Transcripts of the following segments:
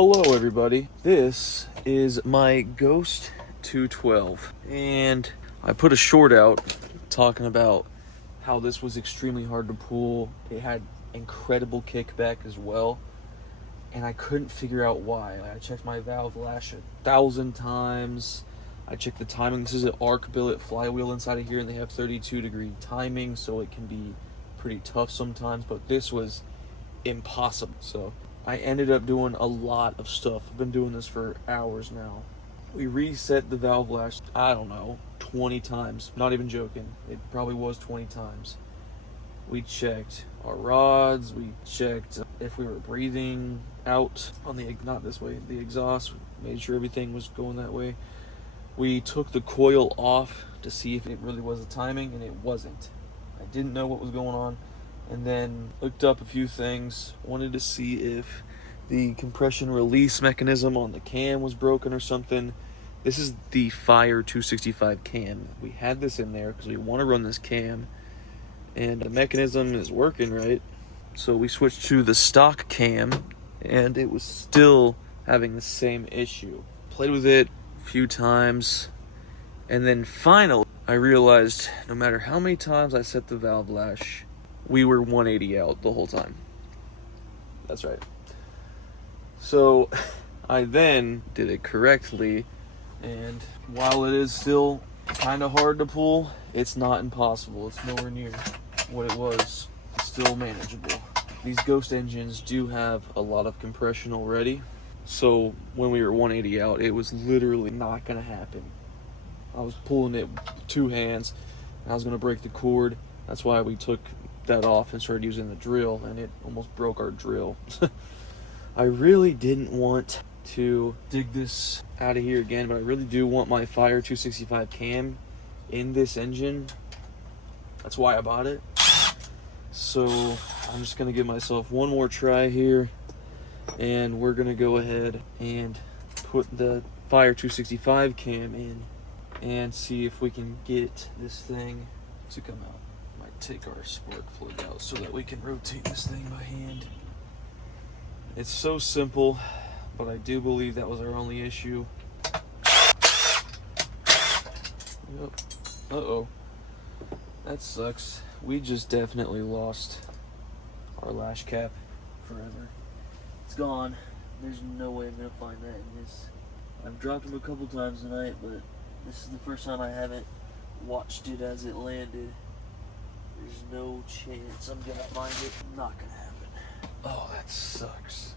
Hello everybody, this is my Ghost 212, and I put a short out talking about how this was extremely hard to pull. It had incredible kickback as well, and I couldn't figure out why. I checked my valve lash 1,000 times. I checked the timing. This is an arc billet flywheel inside of here, and they have 32-degree timing, so it can be pretty tough sometimes, but this was impossible. So I ended up doing a lot of stuff. I've been doing this for hours now. We reset the valve lash, I don't know, 20 times. Not even joking. It probably was 20 times. We checked our rods. We checked if we were breathing out on the, not this way, the exhaust. Made sure everything was going that way. We took the coil off to see if it really was the timing, and it wasn't. I didn't know what was going on. And then looked up a few things, wanted to see if the compression release mechanism on the cam was broken or something. This is the Fire 265 cam. We had this in there because we want to run this cam, and the mechanism is working right. So we switched to the stock cam, and it was still having the same issue. Played with it a few times, and then finally I realized no matter how many times I set the valve lash, we were 180 out the whole time. That's right. So I then did it correctly, and while it is still kind of hard to pull, it's not impossible. It's nowhere near what it was. It's still manageable. These Ghost engines do have a lot of compression already, so when we were 180 out, it was literally not going to happen. I was pulling it with two hands, and I was going to break the cord. That's why we took that off and started using the drill, and it almost broke our drill. I really didn't want to dig this out of here again, but I really do want my Fire 265 cam in this engine. That's why I bought it. So I'm just gonna give myself one more try here, and we're gonna go ahead and put the Fire 265 cam in and see if we can get this thing to come out. Take our spark plug out so that we can rotate this thing by hand. It's so simple, but I do believe that was our only issue. Yep. Uh-oh. That sucks. We just definitely lost our lash cap forever. It's gone. There's no way I'm gonna find that in this. I've dropped them a couple times tonight, but this is the first time I haven't watched it as it landed. There's no chance I'm gonna find it. Not gonna happen. Oh, that sucks.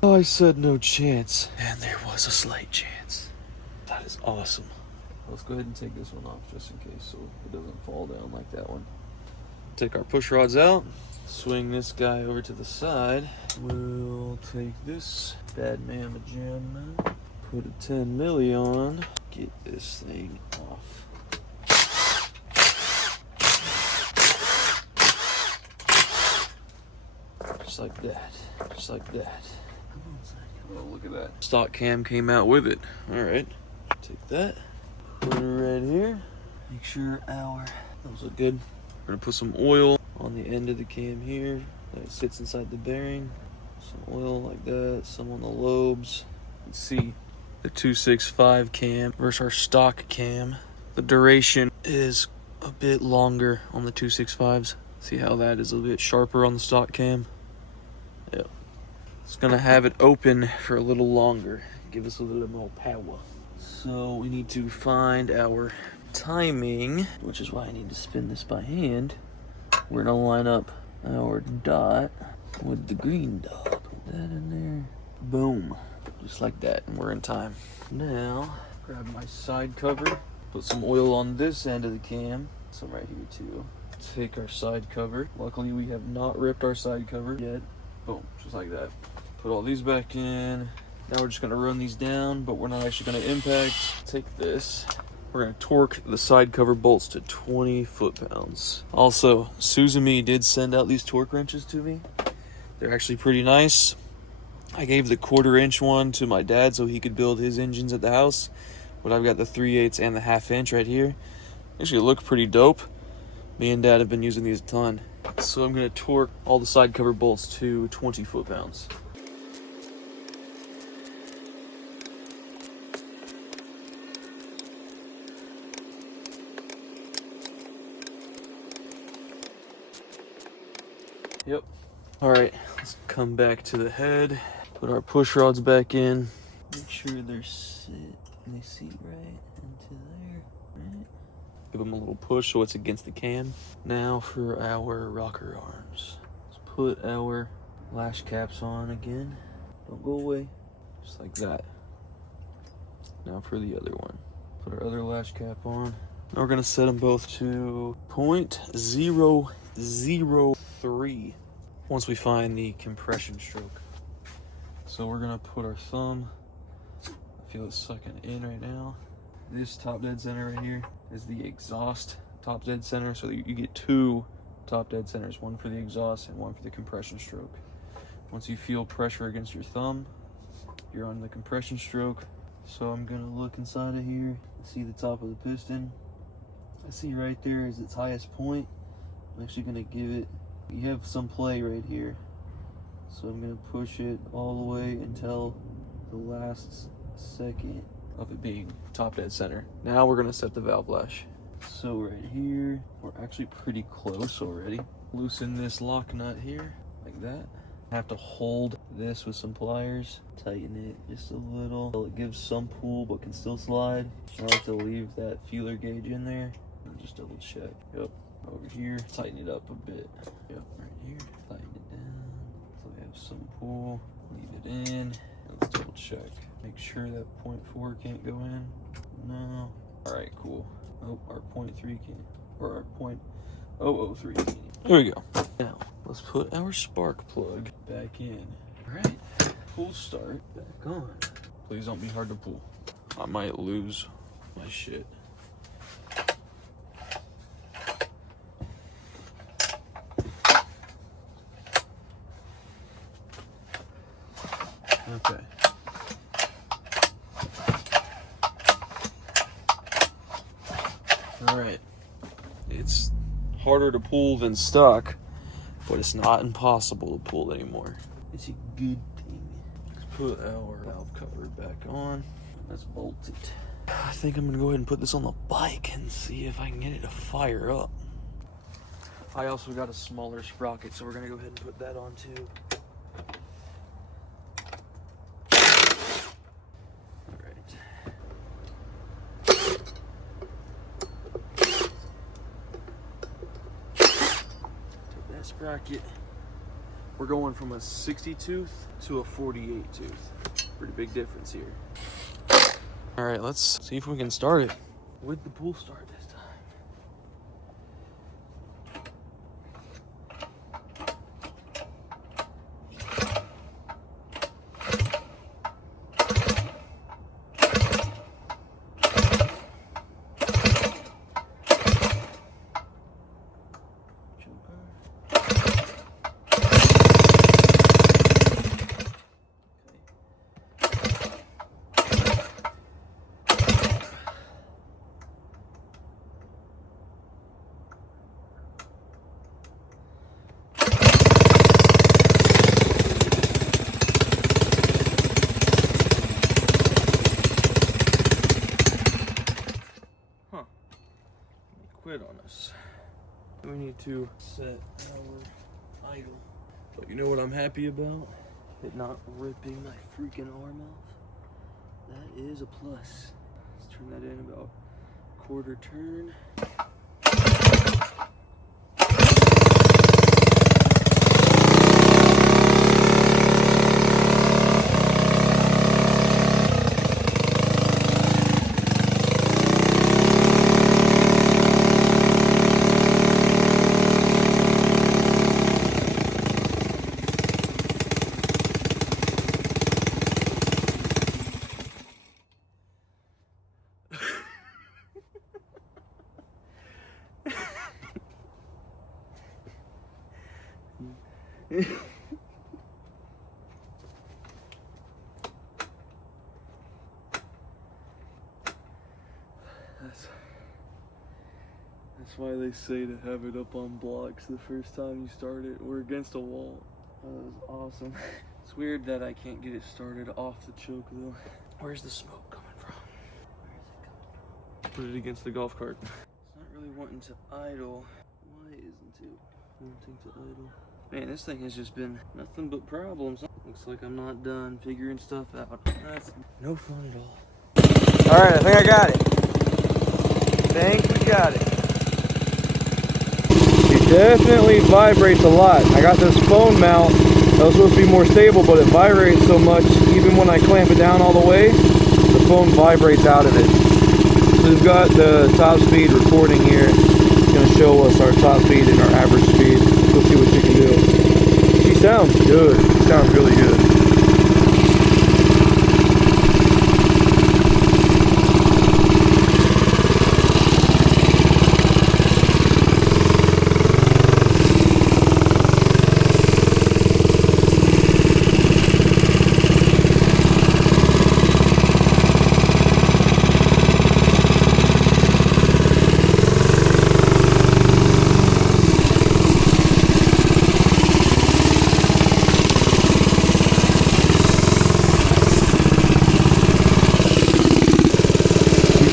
Oh, I said no chance, and there was a slight chance. That is awesome. Let's go ahead and take this one off just in case so it doesn't fall down like that one. Take our push rods out, swing this guy over to the side. We'll take this bad mamma jamma, put a 10 milli on, get this thing off. Just like that. Just like that. Oh, look at that. Stock cam came out with it. Alright. Take that. Put it right here. Make sure those look good. We're going to put some oil on the end of the cam here. That sits inside the bearing. Some oil like that. Some on the lobes. You can see the 265 cam versus our stock cam. The duration is a bit longer on the 265s. See how that is a bit sharper on the stock cam? Yeah. It's gonna have it open for a little longer, give us a little more power. So we need to find our timing, which is why I need to spin this by hand. We're gonna line up our dot with the green dot. Put that in there. Boom. Just like that, and we're in time. Now, grab my side cover, put some oil on this end of the cam, some right here too. Take our side cover. Luckily we have not ripped our side cover yet. Boom, just like that. Put all these back in. Now we're just gonna run these down, but we're not actually gonna impact. Take this. We're gonna torque the side cover bolts to 20 foot-pounds. Also, Suzumi did send out these torque wrenches to me. They're actually pretty nice. I gave the 1/4-inch one to my dad so he could build his engines at the house, but I've got the 3/8 and the 1/2 inch right here. Actually look pretty dope. Me and Dad have been using these a ton. So I'm going to torque all the side cover bolts to 20 foot-pounds. Yep. All right, let's come back to the head. Put our push rods back in. Make sure they seat right into there, right? Give them a little push so it's against the cam. Now for our rocker arms. Let's put our lash caps on again. Don't go away, just like that. Now for the other one. Put our other lash cap on. Now we're gonna set them both to 0.003 once we find the compression stroke. So we're gonna put our thumb, I feel it sucking in right now. This top dead center right here is the exhaust top dead center. So you get two top dead centers, one for the exhaust and one for the compression stroke. Once you feel pressure against your thumb, you're on the compression stroke. So I'm gonna look inside of here, see the top of the piston. I see right there is its highest point. I'm actually gonna give it, you have some play right here. So I'm gonna push it all the way until the last second of it being top dead center. Now we're gonna set the valve lash. So right here, we're actually pretty close already. Loosen this lock nut here, like that. I have to hold this with some pliers, tighten it just a little so it gives some pull but can still slide. I like to leave that feeler gauge in there and just double check. Yep, over here, tighten it up a bit. Yep, right here, tighten it down so we have some pull. Leave it in. Let's double check. Make sure that 0.4 can't go in. No. All right, cool. Oh, our 0.3 can, or our 0.003 can. There we go. Now, let's put our spark plug back in. All right, pull start back on. Please don't be hard to pull. I might lose my shit. Okay. All right. It's harder to pull than stuck, but it's not impossible to pull anymore. It's a good thing. Let's put our valve cover back on. Let's bolt it. I think I'm gonna go ahead and put this on the bike and see if I can get it to fire up. I also got a smaller sprocket, so we're gonna go ahead and put that on too. Sprocket. We're going from a 60 tooth to a 48 tooth. Pretty big difference here. All right, let's see if we can start it with the pull start this time. Quit on us. We need to set our idle. But you know what I'm happy about? It not ripping my freaking arm off. That is a plus. Let's turn that in about quarter turn. That's why they say to have it up on blocks the first time you start it. We're against a wall. That was awesome. It's weird that I can't get it started off the choke though. Where's the smoke coming from? Where is it coming from? Put it against the golf cart. It's not really wanting to idle. Why isn't it wanting to idle? Man, this thing has just been nothing but problems. Looks like I'm not done figuring stuff out. That's no fun at all. All right, I think I got it. Think we got it. It definitely vibrates a lot. I got this phone mount that was supposed to be more stable, but it vibrates so much, even when I clamp it down all the way, the phone vibrates out of it. So we've got the top speed recording here. It's going to show us our top speed and our average speed. We'll see what she can do. She sounds good. She sounds really good.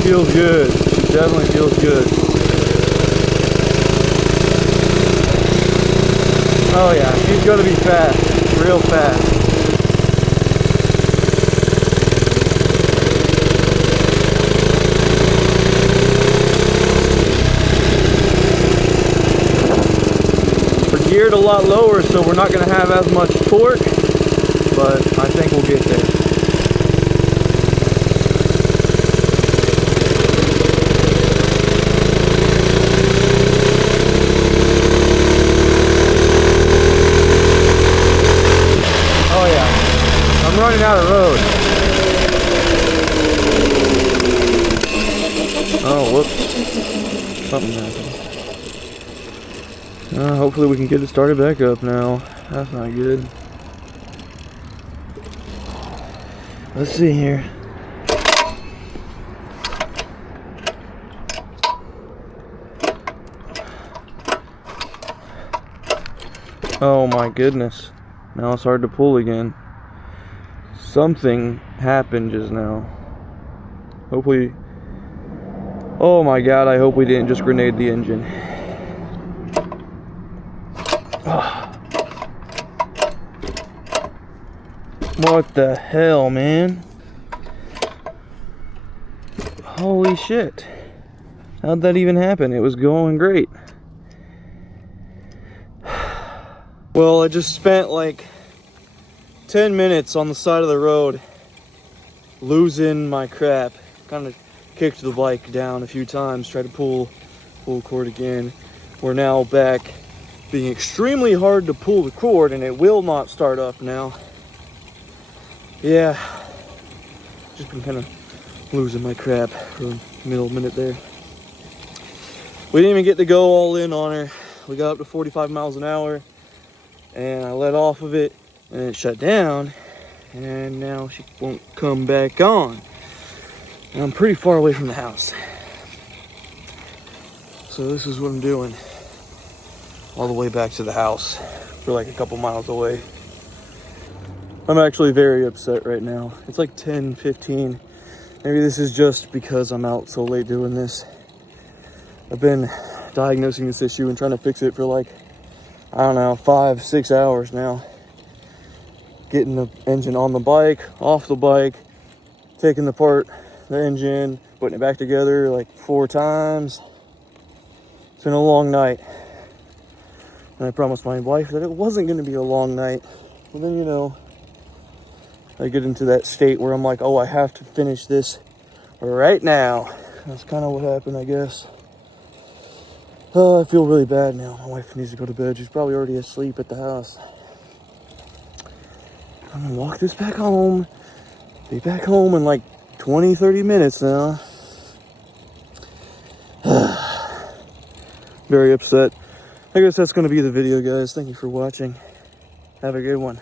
Feels good. It definitely feels good. Oh yeah, she's gonna be fast, real fast. We're geared a lot lower, so we're not gonna have as much torque, but I think we'll get there. I'm running out of road. Oh, whoops. Something happened. Hopefully we can get it started back up now. That's not good. Let's see here. Oh my goodness. Now it's hard to pull again. Something happened just now. Hopefully. Oh my god, I hope we didn't just grenade the engine. What the hell, man? Holy shit. How'd that even happen? It was going great. Well, I just spent like 10 minutes on the side of the road losing my crap. Kind of kicked the bike down a few times, tried to pull cord again. We're now back being extremely hard to pull the cord, and it will not start up now. Yeah, just been kind of losing my crap for a minute there. We didn't even get to go all in on her. We got up to 45 miles an hour and I let off of it and it shut down, and now she won't come back on. And I'm pretty far away from the house. So this is what I'm doing. All the way back to the house. We're like a couple miles away. I'm actually very upset right now. It's like 10:15. Maybe this is just because I'm out so late doing this. I've been diagnosing this issue and trying to fix it for like, I don't know, 5-6 hours now. Getting the engine on the bike, off the bike, taking apart the engine, putting it back together like 4 times. It's been a long night. And I promised my wife that it wasn't going to be a long night. Well, then, you know, I get into that state where I'm like, oh, I have to finish this right now. That's kind of what happened, I guess. Oh, I feel really bad now. My wife needs to go to bed. She's probably already asleep at the house. I'm gonna walk this back home. Be back home in like 20-30 minutes now. Very upset. I guess that's gonna be the video, guys. Thank you for watching. Have a good one.